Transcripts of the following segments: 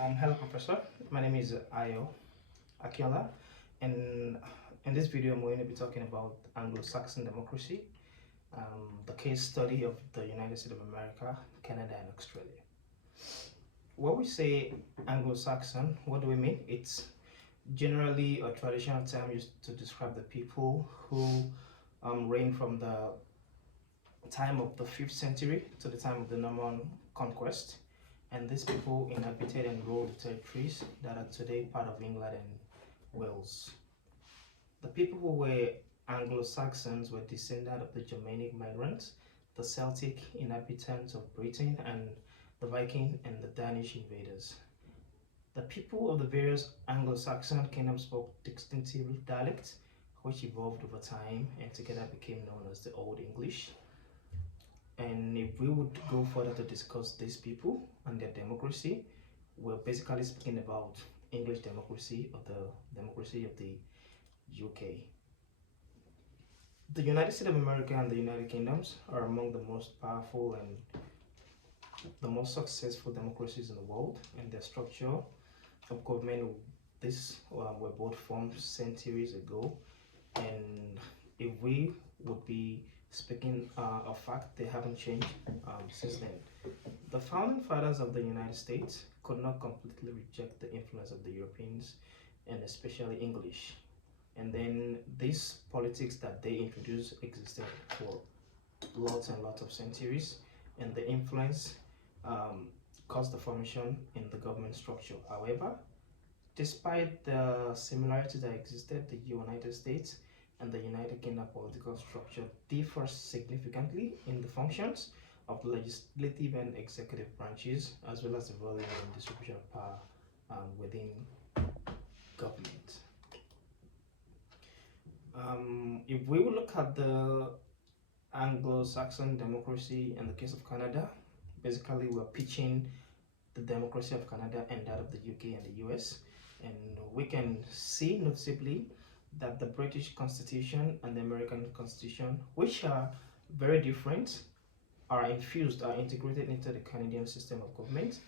Hello, Professor. My name is Ayo Akiola, and in this video, I'm going to be talking about Anglo Saxon democracy, the case study of the United States of America, Canada, and Australia. When we say Anglo Saxon, what do we mean? It's generally a traditional term used to describe the people who reigned from the time of the 5th century to the time of the Norman conquest. And these people inhabited and ruled the territories that are today part of England and Wales. The people who were Anglo-Saxons were descended of the Germanic migrants, the Celtic inhabitants of Britain, and the Viking and the Danish invaders. The people of the various Anglo-Saxon kingdoms spoke distinctive dialects, which evolved over time and together became known as the Old English. And if we would go further to discuss these people and their democracy, we're basically speaking about English democracy or the democracy of the UK. The United States of America and the United Kingdoms are among the most powerful and the most successful democracies in the world, and their structure of government, were both formed centuries ago. And if we would be speaking of fact, they haven't changed since then. The founding fathers of the United States could not completely reject the influence of the Europeans and especially English. And then these politics that they introduced existed for lots and lots of centuries, and the influence caused the formation in the government structure. However, despite the similarities that existed, the United States and the United Kingdom political structure differs significantly in the functions of the legislative and executive branches, as well as the volume and distribution of power within government. If we look at the Anglo-Saxon democracy in the case of Canada, basically we're pitching the democracy of Canada and that of the UK and the US, and we can see noticeably that the British Constitution and the American Constitution, which are very different, are integrated into the Canadian system of government.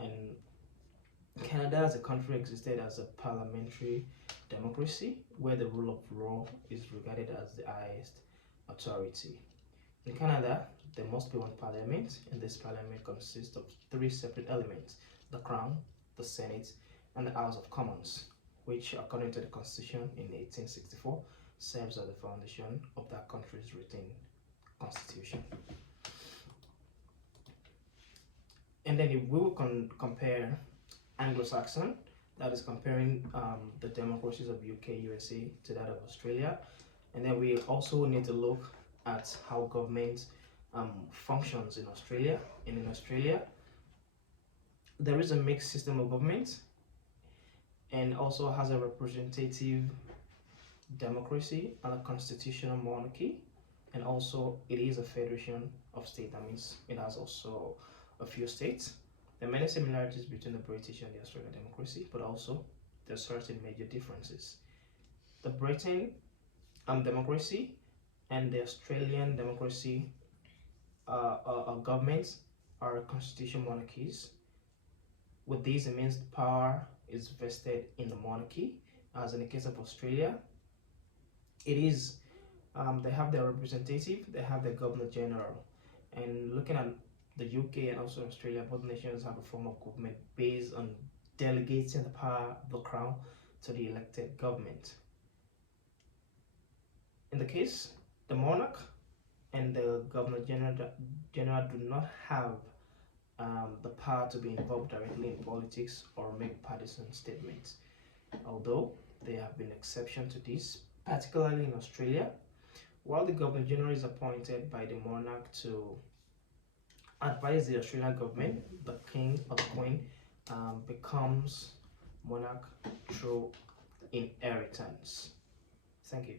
And Canada as a country existed as a parliamentary democracy where the rule of law is regarded as the highest authority. In Canada, there must be one parliament, and this parliament consists of 3 separate elements: the Crown, the Senate, and the House of Commons, which, according to the Constitution in 1864, serves as the foundation of that country's written constitution. And then if we will compare Anglo-Saxon, that is comparing the democracies of UK, USA to that of Australia, and then we also need to look at how government functions in Australia. And in Australia, there is a mixed system of government, and also has a representative democracy and a constitutional monarchy, and also it is a federation of states. That means it has also a few states. There are many similarities between the British and the Australian democracy, but also there are certain major differences. The Britain democracy and the Australian democracy governments are constitutional monarchies. With these, it means the power is vested in the monarchy. As in the case of Australia, it is they have their representative, they have their governor general. And looking at the UK and also Australia, both nations have a form of government based on delegating the power of the crown to the elected government. In the case, the monarch and the governor general do not have the power to be involved directly in politics or make partisan statements, although there have been exceptions to this, particularly in Australia. While the governor general is appointed by the monarch to advise the Australian government, the king or the queen becomes monarch through inheritance. Thank you.